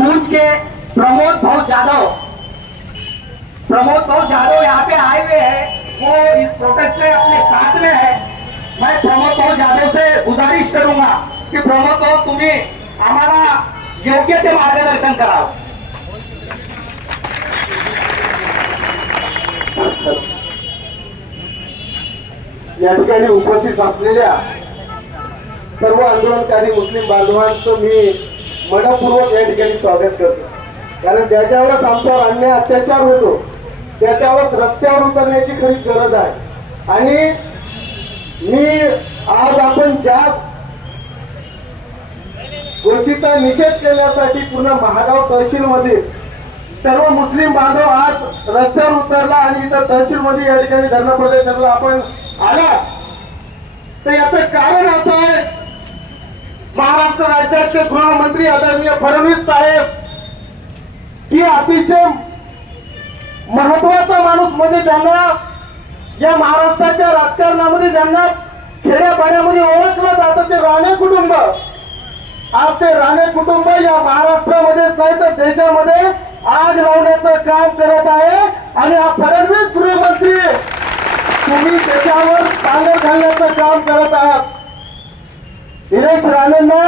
पूंछ के प्रमोद भाऊ जादव यहाँ पे आए हुए हैं। वो इस प्रोटेस्ट में अपने साथ में है। मैं प्रमोद भाऊ जादव से गुजारिश करूंगा कि प्रमोद भाऊ तुम्ही आम्हाला योग्य ते मार्गदर्शन करावं। या ठिकाणी उपस्थित असलेल्या सर्व आंदोलनकारी मुस्लिम बांधवांचं मी मनपूर्वक या ठिकाणी स्वागत करतो। कारण ज्याच्यावरच आमच्यावर अन्याय अत्याचार होतो त्याच्यावरच रस्त्यावर उतरण्याची खरी गरज आहे। आणि मी आज आपण ज्या गोष्टीचा निषेध केल्यासाठी पूर्ण महागाव तहसील मध्ये सर्व मुस्लिम बांधव आज रस्त्यावर उतरला आणि इथं तहसील मध्ये या ठिकाणी धरणा प्रदर्शनाला आपण आला, तर याचं कारण असं आहे, महाराष्ट्र राज्याचे गृहमंत्री आदरणीय फडणवीस साहेब की अतिशय महत्वाचा माणूस म्हणजे ज्यांना या महाराष्ट्राच्या राजकारणामध्ये ज्यांना खेड्यापाड्यामध्ये ओळखलं जातं ते राणे कुटुंब, आज ते राणे कुटुंब या महाराष्ट्रामध्येच नाही तर देशामध्ये आग लावण्याचं काम करत आहे। आणि हा फडणवीस गृहमंत्री तुम्ही त्याच्यावर पांघर घालण्याचं काम करत आहात। निलेश राणेंना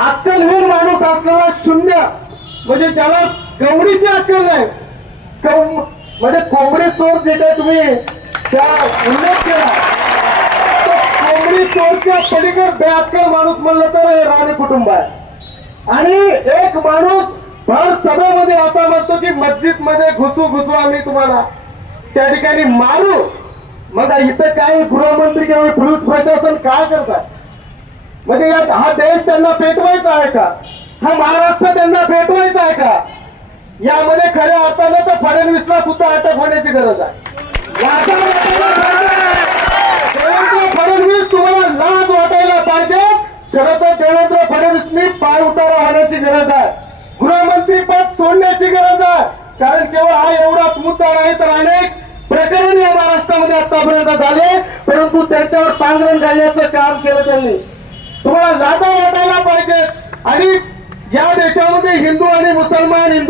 अक्कलहीन माणूस असलेला शून्य म्हणजे ज्याला गवडीची अक्कल नाही, म्हणजे कोंबडी चोर जे काही तुम्ही त्या उल्लेख केला, कोंबडी चोरच्या पलीकडे बेअक्कल माणूस म्हणलं तर हे राणे कुटुंब आहे। आणि एक माणूस भर सभेमध्ये असा म्हणतो की मस्जिद मध्ये घुसू आम्ही तुम्हाला त्या ठिकाणी मारू। मग इथं काय गृहमंत्री किंवा पोलीस प्रशासन काय करतात? म्हणजे हा देश त्यांना पेटवायचा आहे का? हा महाराष्ट्र त्यांना पेटवायचा आहे का? यामध्ये खऱ्या अर्थानं तर फडणवीसला सुद्धा अटक होण्याची गरज आहे। देवेंद्र फडणवीस तुम्हाला लाज वाटायला पाहिजे। खरं तर देवेंद्र फडणवीसनी पाय उतारा होण्याची गरज आहे, गृहमंत्री पद सोडण्याची गरज आहे। कारण केवळ हा एवढाच मुद्दा नाही तर अनेक प्रकरण या महाराष्ट्रामध्ये आतापर्यंत झाले, परंतु त्याच्यावर पांघरण घालण्याचं काम केलं त्यांनी। तुम्हाला लाजा वाटायला पाहिजे। आणि या देशामध्ये हिंदू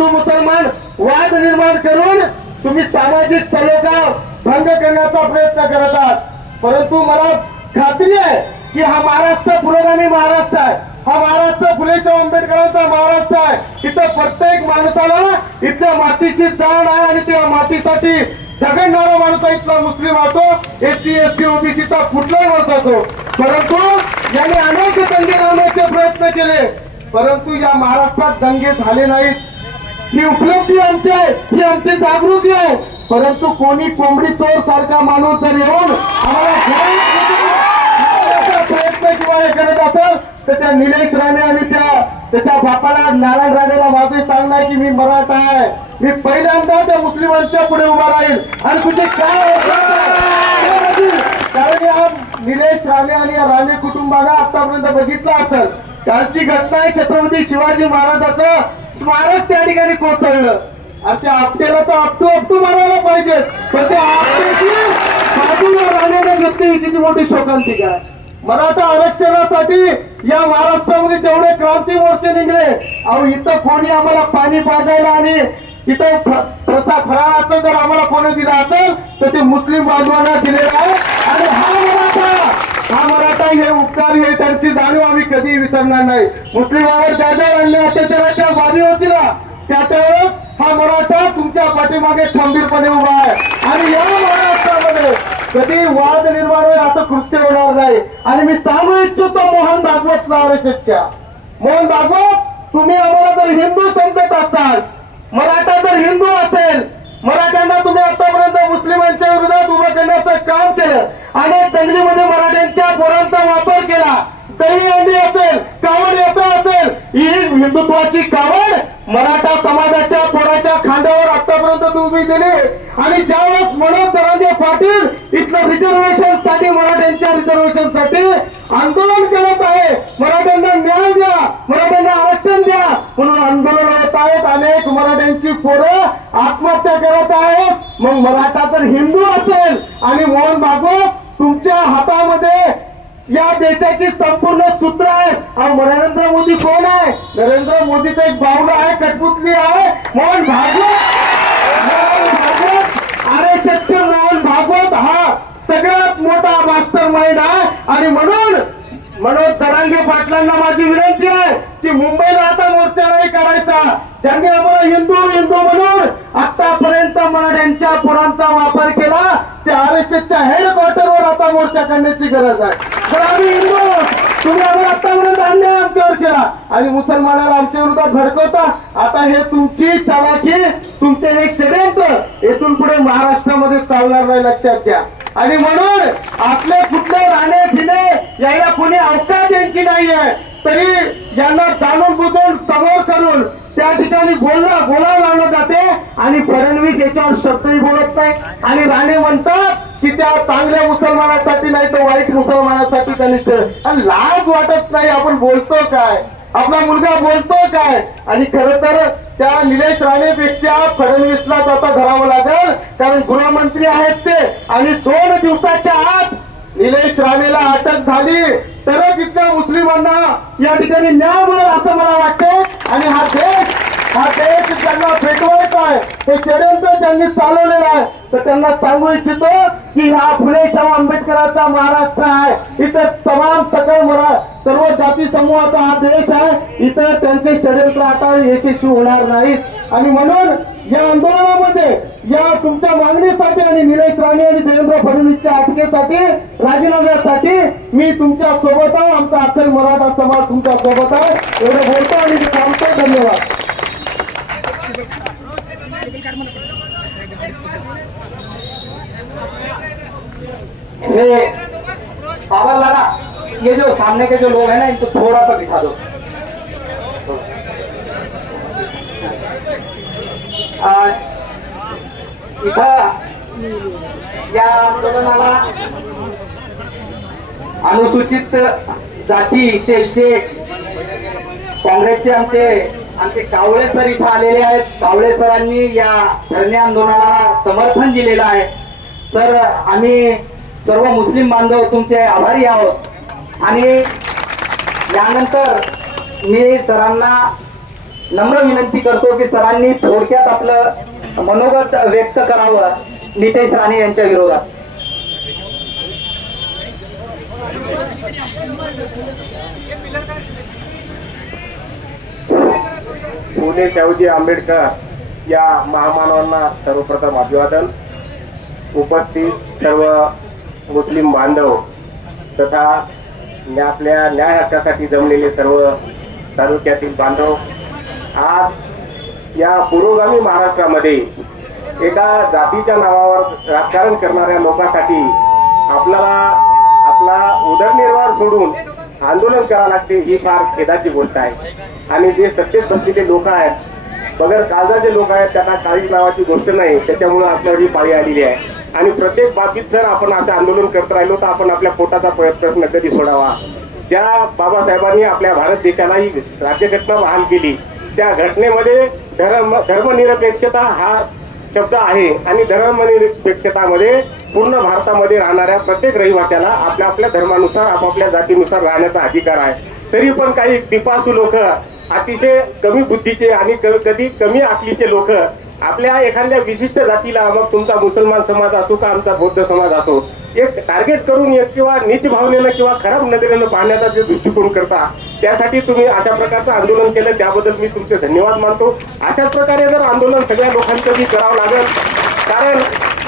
मुसलमान वाद निर्माण करून तुम्ही सामाजिक सलोखा भंग करण्याचा प्रयत्न करत आहात। परंतु मला खात्री आहे की हा महाराष्ट्र पुरोगामी महाराष्ट्र आहे, हा महाराष्ट्र फुले शाहू आंबेडकरांचा महाराष्ट्र आहे। इथं प्रत्येक माणसाला इथल्या मातीची जाण आहे आणि त्या मातीसाठी झगडणारा माणूस इथला मुस्लिम असो, एससी एसटी ओबीसीचा कुठलाही माणूस असो। परंतु यांनी अनेक दंगे लावण्याचे प्रयत्न केले, परंतु या महाराष्ट्रात दंगे झाले नाहीत। ही उपलब्धी आमची आहे, ही आमची जागृती आहे। परंतु कोणी कोंबडी चोर सारखा माणूस जर येऊन आम्हाला प्रयत्न किंवा हे करत असेल तर त्या निलेश राणे आणि त्याच्या बापाला नारायण राणेला माझे सांगणार की मी मराठा आहे, मी पहिल्यांदा त्या मुस्लिमांच्या पुढे उभा राहील आणि तुझे काय कारण या निलेश राणे आणि या राणे कुटुंबाला आतापर्यंत बघितलं असेल, कालची घटना आहे छत्रपती शिवाजी महाराजांचं स्मारक त्या ठिकाणी कोसळलं आणि त्या आपटेला तर आपटू मारायला पाहिजे, पण त्या आपटेची बाजूला राणेने घेतली किती मोठी शोकांतिका आहे। मराठा आरक्षणासाठी या महाराष्ट्रामध्ये जेवढे क्रांती मोर्चे निघले, अहो इथं कोणी आम्हाला पाणी पाजायला आणि इथं फराळाचं जर आम्हाला कोणी दिलं असेल तर ते मुस्लिम बांधवांना दिलेला आहे। आणि हा मराठा हे उपकार हे त्यांची जाणीव आम्ही कधी विसरणार नाही। मुस्लिमांवर ज्या ज्या अन्याय अत्याचाराच्या बाबी होतील त्यावेळेस हा मराठा तुमच्या पाठीमागे खंबीरपणे उभा आहे आणि या महाराष्ट्रामध्ये कधी वाद निर्माण होईल असं कृत्य होणार नाही। आणि मी सांगू इच्छितो मोहन भागवत आरएसएसच्या मोहन भागवत, तुम्ही आम्हाला जर हिंदू समजत असाल, मराठा जर हिंदू असेल, मराठ्यांना तुम्ही आतापर्यंत मुस्लिमांच्या विरोधात उभं करण्याचं काम केलं, अनेक दंगलीमध्ये मराठ्यांच्या पोरांचा वापर केला, दहीहंडी असेल, कावड यात्रा असेल, ही हिंदुत्वाची कावड मराठा समाजाच्या पोराच्या खांद्यावर आतापर्यंत तुम्ही दिली। आणि ज्यावेळेस मनोज जरांगे पाटील इथलं रिझर्वेशन साठी मराठ्यांच्या रिझर्वेशन साठी आंदोलन करत आहे, मराठ्यांना न्याय द्या, मराठ्यांना आरक्षण द्या म्हणून आंदोलन होत आहेत, अनेक मराठ्यांची पोरं आत्महत्या करत आहेत। मग मराठा तर हिंदू असेल आणि मोहन भागवत तुमच्या हातामध्ये या देशाची संपूर्ण सूत्र आहे। नरेंद्र मोदी कोण आहे? नरेंद्र मोदीचं एक बावलं आहे, कठपुतली आहे, मोहन भागवत RSSचे मोहन भागवत हा सगळ्यात मोठा मास्टर माइंड आहे. आणि म्हणून मनोज जरांगे पाटलांना माझी विनंती आहे की मुंबईला आता मोर्चा नाही करायचा. ज्यांनी आम्हाला हिंदू हिंदू म्हणून आतापर्यंत मराठ्यांच्या पुरांचा वापर केला, त्या RSSच्या हेडक्वार्टरवर आता मोर्चा करण्याची गरज आहे. तर आम्ही हिंदू, तुम्ही आम्हाला आतापर्यंत अन्याय आमच्यावर केला आणि मुसलमानाला आमच्या विरोधात भडकवता. आता हे तुमची चालाकी, तुमचे हे षडयंत्र इथून पुढे महाराष्ट्रामध्ये चालणार नाही, लक्षात घ्या. आणि म्हणून आपले कुठले राणे फिने यायला कोणी अवकाश द्यायची नाहीये. तरी यांना जाणून बुजून समोर करून त्या ठिकाणी बोलावं लावलं जाते आणि फडणवीस याच्यावर शब्दही बोलत नाही. आणि राणे म्हणतात की त्या चांगल्या मुसलमानासाठी नाही तर वाईट मुसलमानासाठी त्यांनी लाज वाटत नाही. आपण बोलतो काय, आपला मुलगा बोलतो काय. आणि खरं तर त्या निलेश राणेपेक्षा फडणवीसलाच आता धरावं लागेल, कारण गृहमंत्री आहेत ते. आणि 2 दिवसाच्या आत निलेश राणेला अटक झाली तरच इथल्या मुस्लिमांना या ठिकाणी न्याय मिळेल असं मला वाटतं. आणि हा देश ज्यांना पेटवायचा आहे, हे षडयंत्र ज्यांनी चालवलेलं आहे, तर त्यांना सांगू इच्छितो की हा फुले शाहू आंबेडकरांचा महाराष्ट्र आहे. इथं तमाम सर्व जाती समूहाचा हा देश आहे. इथं त्यांचे षडयंत्र आता यशस्वी होणार नाहीत. आणि म्हणून या आंदोलनामध्ये या तुमच्या मागणीसाठी आणि निलेश राणे आणि देवेंद्र फडणवीसच्या अटकेसाठी, राजीनाम्यासाठी मी तुमच्या सोबत आहे. आमचा अखिल मराठा समाज तुमच्या सोबत आहे. एवढं बोलतो आणि मी थांबतो. धन्यवाद. ये पावर लगा, ये जो सामने के जो लोग हैं ना, इनको थोड़ा सा दिखा दो. इथं या आंदोलनाला अनुसूचित जातीचे काँग्रेसचे आमचे कावळे सर इथं आलेले आहेत. कावळे सरांनी या धरणे आंदोलनाला समर्थन दिलेलं आहे. तर आम्ही सर्व मुस्लिम बांधव तुमचे आभारी आहोत. आणि यानंतर मी सरांना नम्र विनंती करतो की सरांनी थोडक्यात आपलं मनोगत व्यक्त करावं नितेश राणे यांच्या विरोधात. फुले शाहूजी आंबेडकर या महामानवांना सर्वप्रथम अभिवादन. उपस्थित सर्व मुस्लिम बांधव तथा आपल्या न्याय हक्कासाठी जमलेले सर्व तालुक्यातील बांधव, आज या पुरोगामी महाराष्ट्रामध्ये एका जातीच्या नावावर राजकारण करणाऱ्या लोकांसाठी आपल्याला आपला उदरनिर्वाह सोडून आंदोलन करावं लागते, ही फार खेदाची गोष्ट आहे. आणि जे सत्तेत बसलेले लोक आहेत, बगर काळजाचे लोक आहेत, त्यांना काळी नावाची गोष्ट नाही, त्याच्यामुळे आपल्यावर ही पाळी आलेली आहे. आणि प्रत्येक बाबतीत जर आपण असं आंदोलन करत राहिलो तर आपण आपल्या पोटाचा प्रश्न कधी सोडावा. ज्या बाबासाहेबांनी आपल्या भारत देशाला ही राज्यघटना बहाल केली, त्या घटनेमध्ये धर्मनिरपेक्षता हा शब्द आहे. आणि धर्मनिरपेक्षतामध्ये पूर्ण भारतामध्ये राहणाऱ्या प्रत्येक रहिवाशाला आपल्या आपल्या धर्मानुसार आपापल्या जातीनुसार राहण्याचा अधिकार आहे. तरी पण काही पिपासू लोक, अतिशय कमी बुद्धीचे आणि कधी कमी अकलीचे लोक आपल्या एखाद्या विशिष्ट जातीला, मग तुमचा मुसलमान समाज असो का आमचा बौद्ध समाज असो, एक टार्गेट करून एक किंवा नीच भावनेनं किंवा खराब नजरेनं पाहण्याचा जे दृष्टिकोन करता, त्यासाठी तुम्ही अशा प्रकारचं आंदोलन केलं, त्याबद्दल मी तुमचे धन्यवाद मानतो. अशाच प्रकारे जर आंदोलन सगळ्या लोकांचं बी करावं लागेल, कारण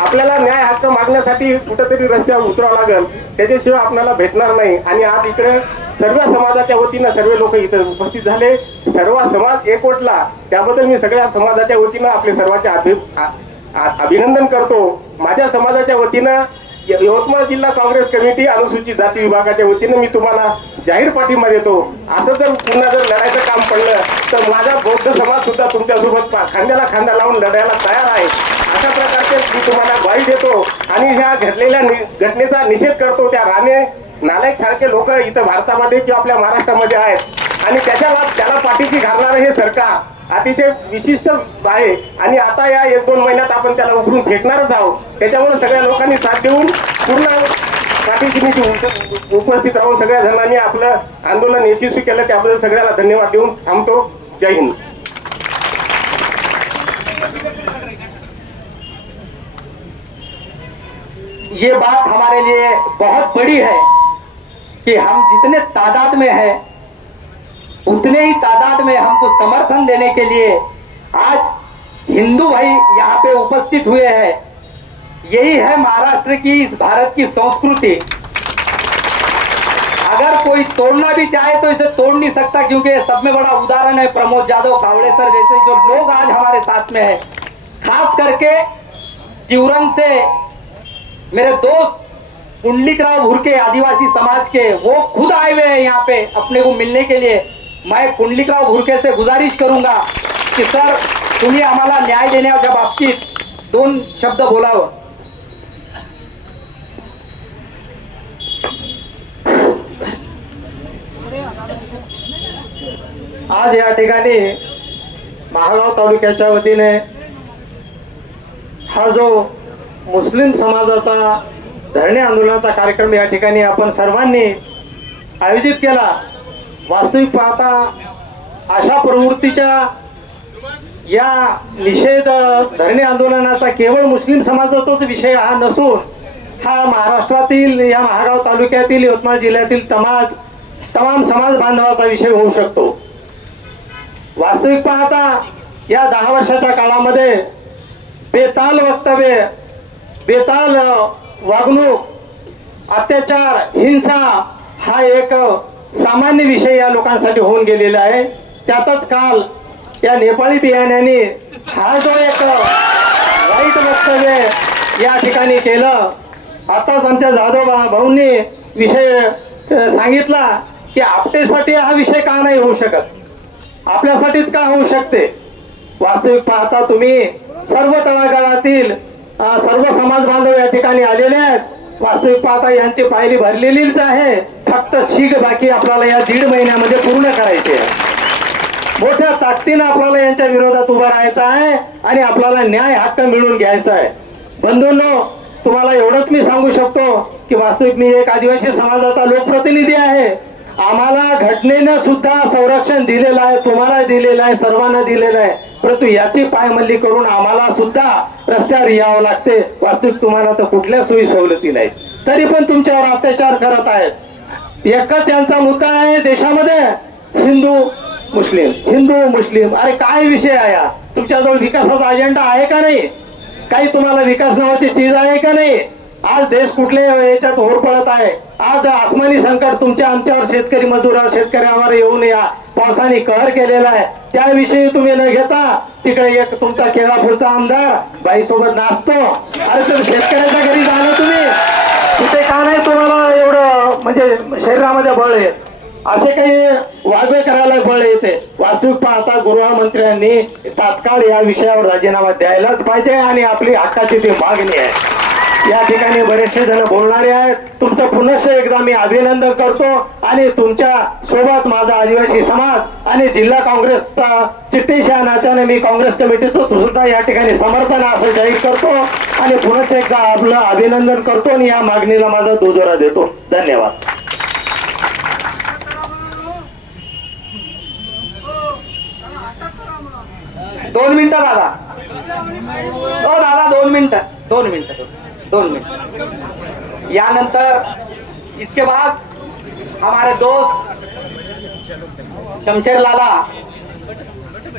आपल्याला न्याय हक्क मागण्यासाठी कुठेतरी रस्त्यावर उतरावं लागेल, त्याच्याशिवाय आपल्याला भेटणार नाही. आणि आज इकडे सर्व समाजाच्या वतीनं सर्व लोक इथं उपस्थित झाले, सर्व समाज एकवटला, त्याबद्दल मी सगळ्या समाजाच्या वतीनं आपले सर्वांचे अभिनंदन करतो. माझ्या समाजाच्या वतीनं यवतमाळ जिल्हा काँग्रेस कमिटी अनुसूचित जाती विभागाच्या वतीनं मी तुम्हाला जाहीर पाठिंबा देतो. असं जर पुन्हा जर लढायचं काम पडलं तर माझा बौद्ध समाज सुद्धा तुमच्यासोबत खांद्याला खांदा लावून लढायला तयार आहे. अशा प्रकारचे मी तुम्हाला ग्वाही देतो आणि ह्या घडलेल्या घटनेचा निषेध करतो. त्या राणे नालायक सारखे लोक इथं भारतामध्ये किंवा आपल्या महाराष्ट्रामध्ये आहेत आणि त्याला पाठीशी घालणारं हे सरकार अतिशय विशिष्ट आहे. आणि आता या 1-2 महिन्यात आपण त्याला उघडून फेकणारच आहोत. त्याच्यामुळे सगळ्या लोकांनी साथ देऊन पूर्ण पाठीशी उपस्थित राहून सगळ्या जणांनी आपलं आंदोलन यशस्वी केलं त्याबद्दल सगळ्याला धन्यवाद देऊन थांबतो. जय हिंद. ये बात हमारे लिए बहुत बड़ी है कि हम जितने तादाद में है उतने ही तादाद में हमको समर्थन देने के लिए आज हिंदू भाई यहाँ पे उपस्थित हुए हैं. यही है महाराष्ट्र की, इस भारत की संस्कृति. अगर कोई तोड़ना भी चाहे तो इसे तोड़ नहीं सकता, क्योंकि सब में बड़ा उदाहरण है प्रमोद जाधव, कावड़े सर जैसे जो लोग आज हमारे साथ में है. खास करके जीवरन से मेरे दोस्त पुंडलिकराव भुरके आदिवासी समाज के, वो खुद आए हुए हैं यहाँ पे अपने को मिलने के लिए. मैं पुंडलिकराव भुरके से गुजारिश करूंगा की सर तुम्ही आम्हाला न्याय देण्याच्या बाबतीत 2 शब्द बोलावं. आज या ठिकाणी महागाव तालुक्याच्या वतीने हा जो मुस्लिम समाजाचा धरणे आंदोलनाचा कार्यक्रम या ठिकाणी आपण सर्वांनी आयोजित केला. वास्तविक पाहता अशा प्रवृत्तीच्या या निषेध धरणे आंदोलनाचा केवळ मुस्लिम समाजाचाच विषय हा नसून हा महाराष्ट्रातील या महागाव तालुक्यातील यवतमाळ जिल्ह्यातील तमाम समाज बांधवाचा विषय होऊ शकतो. वास्तविक पाहता या 10 वर्षाच्या काळामध्ये बेताल वक्तव्य, बेताल वागणूक, अत्याचार, हिंसा हा एक सामान्य विषय या लोकांसाठी होऊन गेलेला आहे. त्यातच काल या नेपाळी बियाण्याने हा जो एक वाईट वक्तव्य या ठिकाणी केलं. आताच आमच्या जाधव भाऊंनी विषय सांगितला की आपटेसाठी हा विषय का नाही होऊ शकत, आपल्यासाठीच का होऊ शकते. वास्तविक पाहता तुम्ही सर्व तळागाळातील सर्व समाज बांधव या ठिकाणी आलेले आहेत. वास्तविक पाहता यांची पायरी भरलेलीच आहे. फक्त शीग बाकी आपल्याला या 1.5 महिन्यामध्ये पूर्ण करायची आहे. मोठ्या ताकदीनं आपल्याला यांच्या विरोधात उभं राहायचं आहे आणि आपल्याला न्याय हक्क मिळवून घ्यायचा आहे. बंधूंनो, तुम्हाला एवढंच मी सांगू शकतो की वास्तविक मी एक आदिवासी समाजाचा लोकप्रतिनिधी आहे. आम्हाला घटनेनं सुद्धा संरक्षण दिलेलं आहे, तुम्हाला दिलेलं आहे, सर्वांना दिलेलं आहे. परंतु याची पायमल्ली करून आम्हाला सुद्धा रस्त्यावर यावं लागते. वास्तविक तुम्हाला तर कुठल्या सोयी सवलती नाही, तरी पण तुमच्यावर अत्याचार करत आहेत. एकच यांचा मुद्दा आहे देशामध्ये, हिंदू मुस्लिम, हिंदू मुस्लिम. अरे काय विषय आहे हा? तुमच्याजवळ विकासाचा अजेंडा आहे का नाही? काही तुम्हाला विकास नावाची चीज आहे का नाही? आज देश कुठल्या याच्यात होरपळत आहे. आज आसमानी संकट तुमच्या आमच्यावर, शेतकरी मजुरावर, शेतकऱ्यावर येऊन या पावसाने कहर केलेला आहे. त्याविषयी तुम्ही न घेता तिकडे एक तुमचा केळापूरचा आमदार बाई सोबत नाचतो. अरे तर शेतकऱ्याच्या घरी जाणं तुम्ही तिथे का नाही? तुम्हाला एवढं म्हणजे शरीरामध्ये बळ आहे, असे काही वागवे करायला बळ येते. वास्तविक पाहता गृहमंत्र्यांनी तात्काळ या विषयावर राजीनामा द्यायलाच पाहिजे आणि आपली हक्काची ती मागणी आहे. या ठिकाणी बरेचसे जण बोलणारे आहेत. तुमचं पुनश्च एकदा मी अभिनंदन करतो आणि तुमच्या सोबत माझा आदिवासी समाज आणि जिल्हा काँग्रेसचा चिठ्ठीच्या नात्याने मी काँग्रेस कमिटीचं सुद्धा या ठिकाणी समर्थन असं जाहीर करतो आणि पुनश्च एकदा आपलं अभिनंदन करतो आणि या मागणीला माझा दुजोरा देतो. धन्यवाद. दोन मिनिटं दादा, हो दादा 2 मिनिटं, 2 मिनिटं, 2 मिनिट. यानंतर इसके बाद हमारे दोस्त शमशेर लाला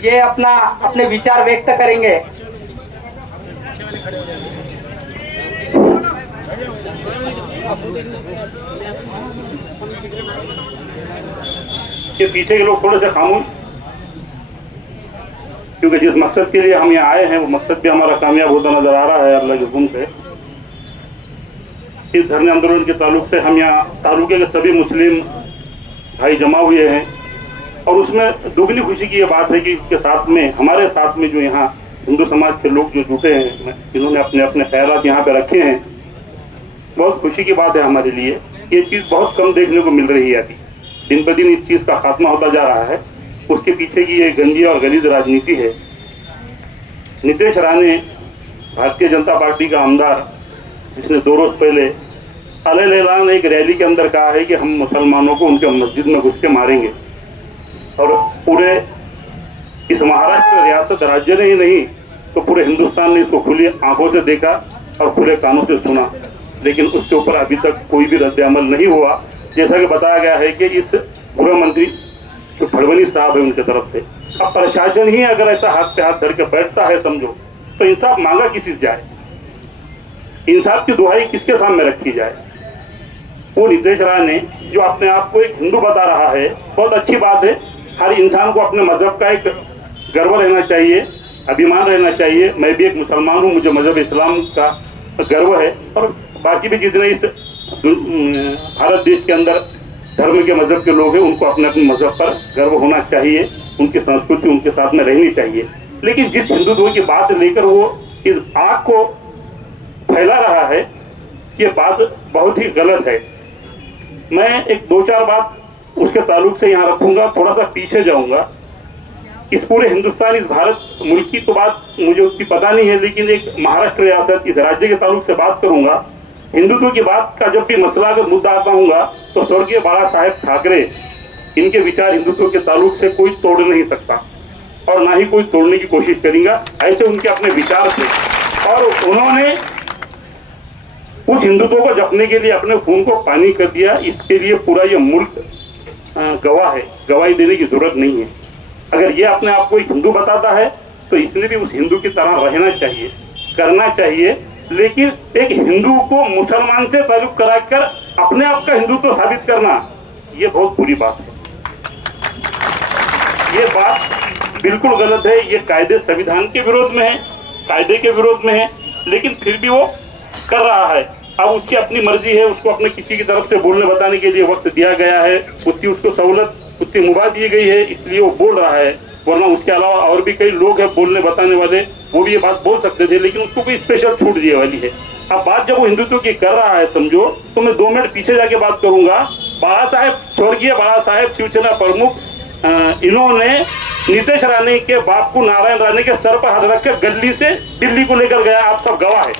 ये अपने विचार व्यक्त करेंगे. के पीछे के लोग थोड़े से खामोश, क्योंकि जिस मकसद के लिए हम यहाँ आए हैं वो मकसद भी हमारा कामयाब होता नजर आ रहा है अल्लाह के हुक्म से. इस धरने आंदोलन के ताल्लुक से हम यहाँ तालुके के सभी मुस्लिम भाई जमा हुए हैं और उसमें दुगनी खुशी की ये बात है कि इसके साथ में हमारे साथ में जो यहाँ हिंदू समाज के लोग जो जुटे हैं, जिन्होंने अपने अपने ख्यालात यहाँ पे रखे हैं, बहुत खुशी की बात है हमारे लिए. ये चीज़ बहुत कम देखने को मिल रही है. अभी दिन ब दिन इस चीज़ का खात्मा होता जा रहा है. उसके पीछे की ये गंदी और गलीज राजनीति है. नितेश राणे भारतीय जनता पार्टी का आमदार, जिसने 2 रोज पहले अलग एक रैली के अंदर कहा है कि हम मुसलमानों को उनके मस्जिद में घुस के मारेंगे, और पूरे इस महाराष्ट्र रियासत राज्य ने ही नहीं तो पूरे हिंदुस्तान ने इसको खुली आंखों से देखा और खुले कानों से सुना, लेकिन उसके ऊपर अभी तक कोई भी रद्द-ए-अमल नहीं हुआ। जैसा कि बताया गया है कि इस गृह मंत्री जो फडणवीस साहब है उनके तरफ से, अब प्रशासन ही अगर ऐसा हाथ पे हाथ धर के बैठता है समझो, तो इंसाफ मांगा किसी से जाए, इंसाफ की दुहाई किसके सामने रखी जाए। वो नीतीश राय ने जो अपने आप को एक हिंदू बता रहा है, बहुत अच्छी बात है, हर इंसान को अपने मजहब का एक गर्व रहना चाहिए, अभिमान रहना चाहिए। मैं भी एक मुसलमान हूँ, मुझे मजहब इस्लाम का गर्व है, और बाकी भी जितने इस भारत देश के अंदर धर्म के मजहब के लोग हैं उनको अपने अपने मजहब पर गर्व होना चाहिए, उनकी संस्कृति उनके साथ में रहनी चाहिए। लेकिन जिस हिंदुत्व की बात लेकर वो इस आग को फैला रहा है, ये बात बहुत ही गलत है। मैं एक 2-4 बात उसके ताल्लुक से यहाँ रखूंगा, थोड़ा सा पीछे जाऊंगा। इस पूरे हिंदुस्तान, इस भारत मुल्क की तो बात मुझे उसकी पता नहीं है, लेकिन एक महाराष्ट्र रियासत, इस राज्य के ताल्लुक से बात करूंगा। हिंदुत्व की बात का जब भी मसला अगर मुद्दा आता हूँगा तो स्वर्गीय बाला साहेब ठाकरे, इनके विचार हिंदुत्व के ताल्लुक से कोई तोड़ नहीं सकता और ना ही कोई तोड़ने की कोशिश करेगा। ऐसे उनके अपने विचार थे, और उन्होंने उस हिंदुत्व को जपने के लिए अपने खून को पानी कर दिया। इसके लिए पूरा ये मुल्क गवाह है, गवाही देने की जरूरत नहीं है। अगर ये अपने आप को एक हिंदू बताता है तो इसने भी उस हिंदू की तरह रहना चाहिए, करना चाहिए। लेकिन एक हिंदू को मुसलमान से ताल्लुक कराकर अपने आप का हिंदुत्व साबित करना, ये बहुत बुरी बात है। ये बात बिल्कुल गलत है, ये कायदे संविधान के विरोध में है, कायदे के विरोध में है, लेकिन फिर भी वो कर रहा है। अब उसकी अपनी मर्जी है, उसको अपने किसी की तरफ से बोलने बताने के लिए वक्त दिया गया है, उसको सहूलत, उसकी मुबा दी गई है, इसलिए वो बोल रहा है। वरना उसके अलावा और भी कई लोग हैं बोलने बताने वाले, वो भी ये बात बोल सकते थे, लेकिन उसको कोई स्पेशल छूट दी वाली है। अब बात जब वो हिंदुत्व की कर रहा है समझो, तो मैं 2 मिनट पीछे जाके बात करूंगा। बाला साहेब, स्वर्गीय बाला साहेब शिवसेना प्रमुख, इन्होंने नीतीश राणे के बाप को, नारायण राणे के सर पर हाथ रखकर गली से दिल्ली को लेकर गया, आप सब गवाह है।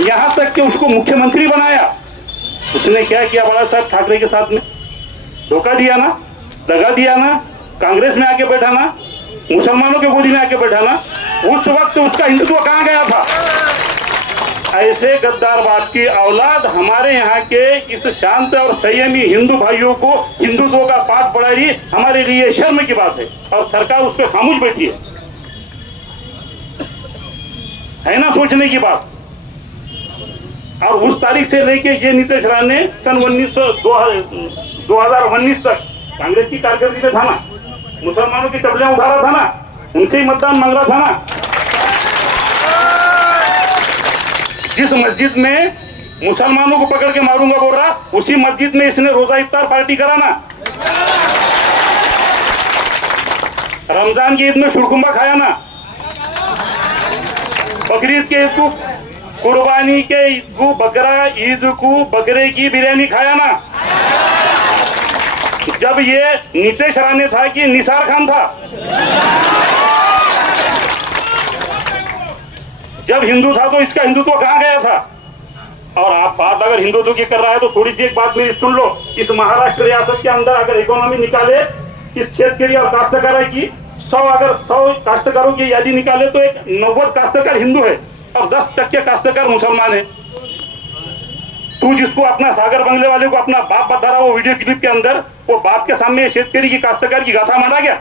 यहां तक कि उसको मुख्यमंत्री बनाया। उसने क्या किया बाला साहब ठाकरे के साथ में? धोखा दिया ना, दगा दिया ना, कांग्रेस में आके बैठा ना, मुसलमानों के गोदी में आके बैठा ना। उस वक्त उसका हिंदुत्व कहां गया था? ऐसे गद्दारवाद की औलाद हमारे यहाँ के इस शांत और संयमी हिंदू भाइयों को हिंदुत्व का पाठ पढ़ा रही, हमारे लिए शर्म की बात है, और सरकार उस पर खामोश बैठी है ना सोचने की बात। और उस तारीख से लेके ये नीतीश राणे सन 2019 तक कांग्रेस की कारकर्दगी में था ना, मुसलमानों की चपलियां उठा रहा था ना, उनसे ही मतदान मांग रहा था ना। जिस मस्जिद में मुसलमानों को पकड़ के मारूंगा बोल रहा, उसी मस्जिद में इसने रोजा इफ्तार पार्टी करा ना। रमजान की ईद में शुरकुंबा खाया ना, बकरीद के ईद को, कुर्बानी के ईद को, बकरा ईद को बकरे की बिरयानी खाया ना। जब ये नीतीश राणे था कि निसार खान था? जब हिंदू था तो इसका हिंदुत्व कहां गया था? और आप बात अगर हिंदुत्व की कर रहा है तो थोड़ी सी एक बात मेरी सुन लो। इस महाराष्ट्र रियासत के अंदर अगर इकोनॉमी निकाले इस क्षेत्र और काश्तकारों की, 100 काश्तकारों की यादी निकाले तो एक 90 काश्तकार हिंदू है और 10% काश्तकार मुसलमान है। तू जिसको अपना सागर बंगले वाले को अपना बाप बता रहा, वो वीडियो क्लिप के अंदर वो बाप के सामने शेतकरी की, काश्तकार की गाथा माना गया।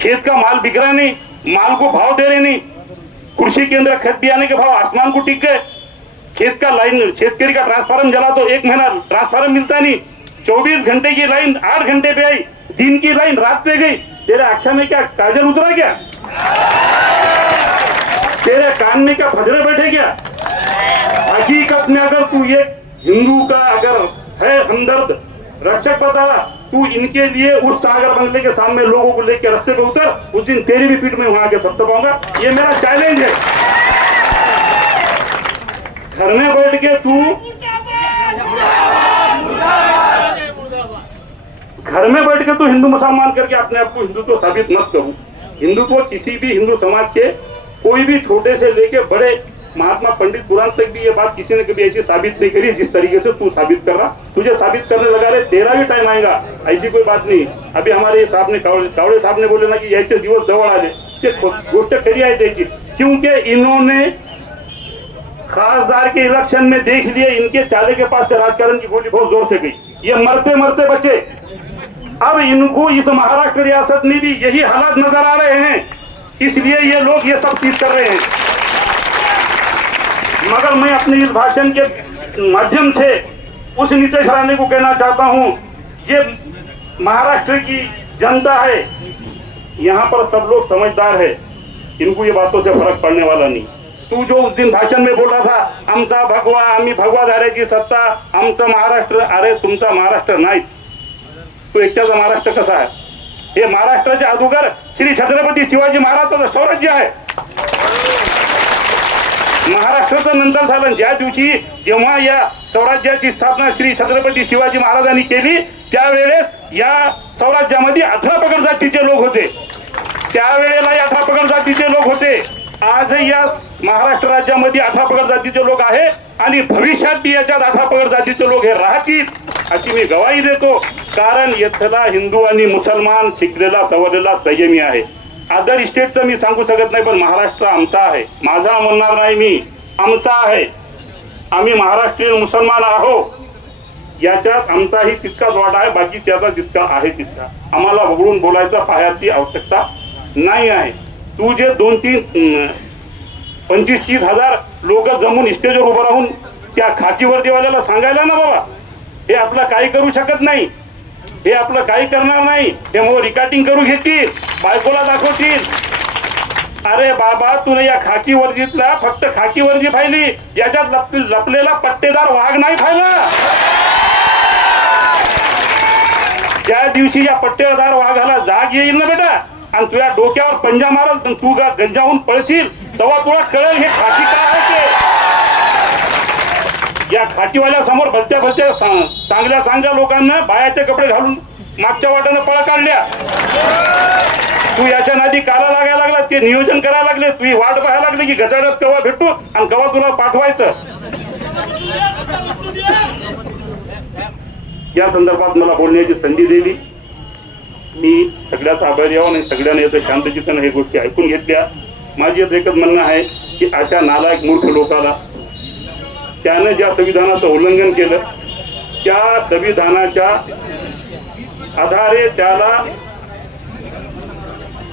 खेत का माल बिक रहा नहीं, माल को भाव दे रहे नहीं, कृषि केंद्र खत बियाने के भाव आसमान को टिक गए। खेत का लाइन, शेतकरी का ट्रांसफार्मर जला तो 1 महीना ट्रांसफार्मर मिलता नहीं। 24 घंटे की लाइन 8 घंटे पे आई, दिन की लाइन रात पे गई। तेरे आँखों में क्या काजल उतरा क्या? तेरे कान में क्या फजरे बैठे क्या? हकीकत में अगर तू ये हिंदू का अगर है हमदर्द, रक्षक बता रहा, तू इनके लिए उस सागर बंगले के सामने लोगों को लेकर रास्ते पे उतर, उस दिन तेरी भी पीठ में वहां आके सब पाऊंगा। ये मेरा चैलेंज है। घर में बैठ के तू हिंदू मुसलमान करके अपने आप को हिंदुत्व साबित मत करूं। हिंदुत्व किसी भी हिंदू समाज के कोई भी छोटे से लेके बड़े महात्मा पंडित पुराण तक भी ये बात किसी ने कभी ऐसी साबित नहीं करी जिस तरीके से तू साबित कर रहा। तुझे साबित करने लगा रहे, तेरा भी टाइम आएगा, ऐसी कोई बात नहीं। अभी हमारे साहब ने कावड़े साहब ने बोले ना कि याचे दिवस जवळ आले, ते गोष्ट खरी आहे त्याची, क्योंकि इन्होंने खासदार के इलेक्शन में देख लिए इनके चाले के पास से राजकारण की गोली बहुत जोर से गई, ये मरते मरते बचे। अब इनको इस महाराष्ट्र रियासत में भी यही हालात नजर आ रहे हैं, इसलिए ये लोग ये सब चीज कर रहे हैं। मगर मैं अपने इस भाषण के माध्यम से उस नीतीश राणे को कहना चाहता हूं, ये महाराष्ट्र की जनता है, यहाँ पर सब लोग समझदार है, इनको ये बातों से फर्क पड़ने वाला नहीं। तू जो उस दिन भाषण में बोला था आमचा भगवा, आम्ही भगवा धाऱ्याची सत्ता, आमचं महाराष्ट्र, अरे तुमचा महाराष्ट्र नाही, तो एकट्याचा महाराष्ट्र कसा आहे? हे महाराष्ट्राच्या अगोदर श्री छत्रपती शिवाजी महाराजांचं स्वराज्य आहे, महाराष्ट्राचं नंतर झालं। ज्या दिवशी जेव्हा या स्वराज्याची स्थापना श्री छत्रपती शिवाजी महाराजांनी केली त्यावेळेस या स्वराज्यामध्ये 18 पगड जातीचे लोक होते, त्यावेळेला 18 पगड जातीचे लोक होते। आजही या महाराष्ट्र राज्यामध्ये 18 पगड जातीचे लोक आहे आणि भविष्यात बी याच्यात 18 पगड जातीचे लोक हे राहतील अशी मी गवाही देतो, कारण इथला हिंदू आणि मुसलमान शिकलेला सवरलेला संयमी आहे। अदर स्टेटचं मी सांगू शकत नाही, पण महाराष्ट्र आमचा आहे, माझा म्हणणार नाही मी, आमचा आहे। आम्ही महाराष्ट्रीयन मुसलमान आहोत, याच्यात आमचाही तितकाच वाटा आहे, बाकी त्याचा जितका आहे तितका। आम्हाला वगळून बोलायचा पाहायची आवश्यकता नाही आहे। तू जे 25-30 हजार लोक जमून स्टेजवर उभं राहून त्या खाकीवर्दीवाल्याला सांगायला ना बाबा हे आपलं काही करू शकत नाही, हे आपलं काही करणार नाही, हे मग रिकॉर्डिंग करू घेतील, बायकोला दाखवतील, अरे बाबा तुने या खाकी वर्दीतला फक्त खाकी वर्दी पाहिली, याच्यात लपलेला पट्टेदार वाघ नाही पाहिला। ज्या दिवशी या पट्टेदार वाघाला जाग येईल ना बेटा आणि तुझ्या डोक्यावर पंजा मारल, तू गंजाहून पळशील, तेव्हा तुला कळेल हे खाकी काय आहे ते। या खाकीवाल्या समोर भलत्या चांगल्या लोकांना बायाचे कपडे घालून मागच्या वाट्यानं पळ काढल्या, तू याच्या नादी काला लागायला लागला, ते नियोजन करायला लागले, तुझी वाट पाहायला लागली की गजाड्यात केव्हा भेटू आणि केव्हा तुला पाठवायचं। या संदर्भात मला बोलण्याची संधी दिली, मी सगळ्याचा आभारी आहो आणि सगळ्यांनी याचं शांतचित्ताने हे गोष्टी ऐकून घेतल्या। माझी एकच म्हणणं आहे की अशा नालायक मूर्ख लोकाला त्यानं ज्या संविधानाचं उल्लंघन केलं त्या संविधानाच्या आधारे त्याला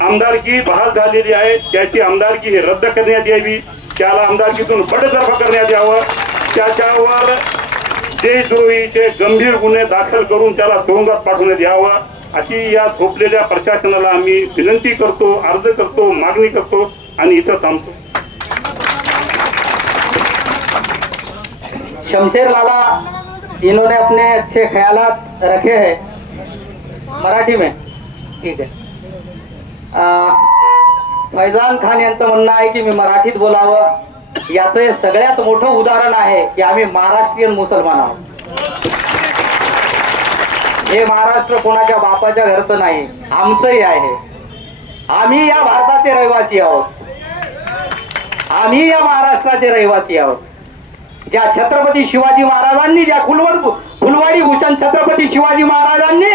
आमदारकी बहाल झालेली आहे, त्याची आमदारकी हे रद्द करण्यात यावी, त्याला आमदारकीतून बडतर्फ करण्यात यावं, त्याच्यावर देशद्रोहीचे गंभीर गुन्हे दाखल करून त्याला तुरुंगात पाठवण्यात यावं, अशी या झोपलेल्या प्रशासनाला आम्ही विनंती करतो, अर्ज करतो, मागणी करतो आणि इथं थांबतो। शमशेर लाला इन्होंने अपने अच्छे ख्यालात रखे हैं मराठी में, ठीक है। फैजान खान यांचं म्हणणं आहे की मी मराठीत बोलावं, याचं हे सगळ्यात मोठं उदाहरण आहे की आम्ही महाराष्ट्रीयन मुसलमान आहोत। हे महाराष्ट्र कोणाच्या बापाच्या घरचं नाही, आमचंही आहे। आम्ही या भारताचे रहिवासी आहोत, आम्ही या महाराष्ट्राचे रहिवासी आहोत। ज्या छत्रपती शिवाजी महाराजांनी, ज्या फुलवाडी भूषण छत्रपती शिवाजी महाराजांनी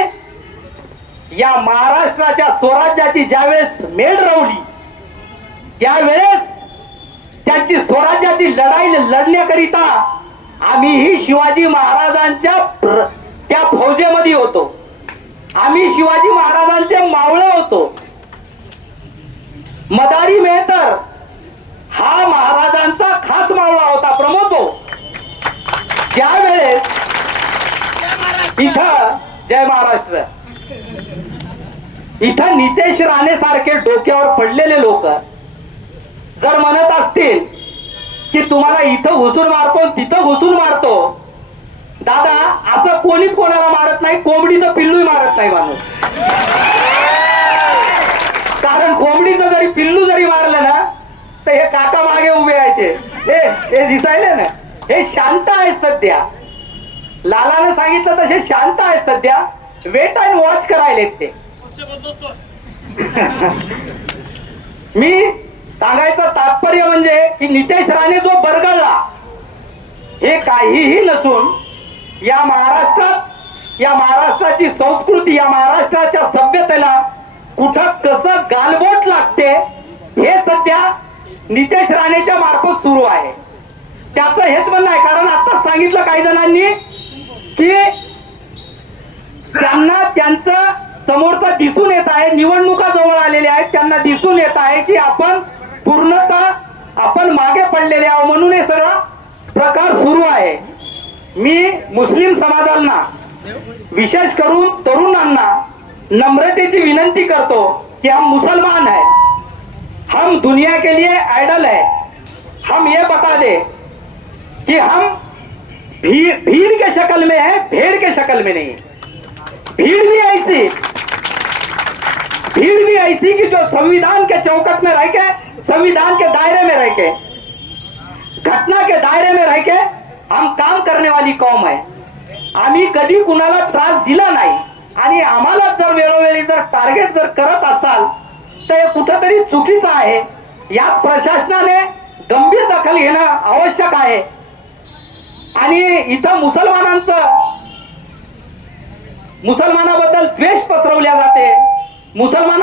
या महाराष्ट्राच्या स्वराज्याची ज्यावेळेस मेढ रोवली त्यावेळेस त्यांची स्वराज्याची लढाई लढण्याकरिता आम्हीही शिवाजी महाराजांच्या त्या फौजेमध्ये होतो, आम्ही शिवाजी महाराजांचे मावळे होतो। मदारी मेहतर हा महाराजांचा खास मावळा होता, प्रमोद भाऊ। त्यावेळेस इथं जय महाराष्ट्र इथं नितेश राणे सारखे डोक्यावर पडलेले लोक जर म्हणत असतील की तुम्हाला इथं घुसून मारतो तिथं घुसून मारतो, दादा असं कोणीच कोणाला मारत नाही, कोंबडीचं पिल्लू मारत नाही माणूस। कारण कोंबडीचं जरी पिल्लू जरी मारलं ना तर हे काका मागे उभे आहेत, हे दिसायले ना, हे शांत आहेत सध्या। लालाने सांगितलं तसे शांत आहेत सध्या, वेट अँड वॉच करायलेत ते। मी सांगायचं तात्पर्य म्हणजे की नितेश राणे जो बरगळला हे काहीही नसून या महाराष्ट्राची संस्कृती, या महाराष्ट्राच्या सभ्यतेला कुठं कसं गालबोट लागते हे सध्या नितेश राणेच्या मार्फत सुरू आहे. त्याचं हेच म्हणणं आहे. कारण आता सांगितलं काही जणांनी की त्यांना त्यांचं समोरचं दिसून येत आहे, निवडणुका जवळ आलेल्या आहेत, त्यांना दिसून येत आहे की आपण मागे पडलेले आहोत, म्हणून हे सगळा प्रकार सुरू आहे. मी मुस्लिम समाजाला, विशेष करून तरुणांना नम्रतेची विनंती करतो कि हम मुसलमान हैं, हम दुनिया के लिए आइडल है. हम ये बता दे कि हम भीड़ के शक्ल में है, भेड़ के शक्ल में नहीं. भीड़ भी ऐसी कि जो संविधान के चौकट में रह के, संविधान के दायरे में रह के, घटना के दायरे में रह के हम काम करने वाली कौम है. आम्ही कधी कुणाला त्रास दिला नाही आणि आम्हाला जर वेळोवेळी जर टार्गेट जर करत असाल तर हे कुठंतरी चुकीचं आहे. यात प्रशासनाने गंभीर दखल घेणं आवश्यक आहे. आणि इथं मुसलमानाबद्दल द्वेष पसरवल्या जाते. मुसलमान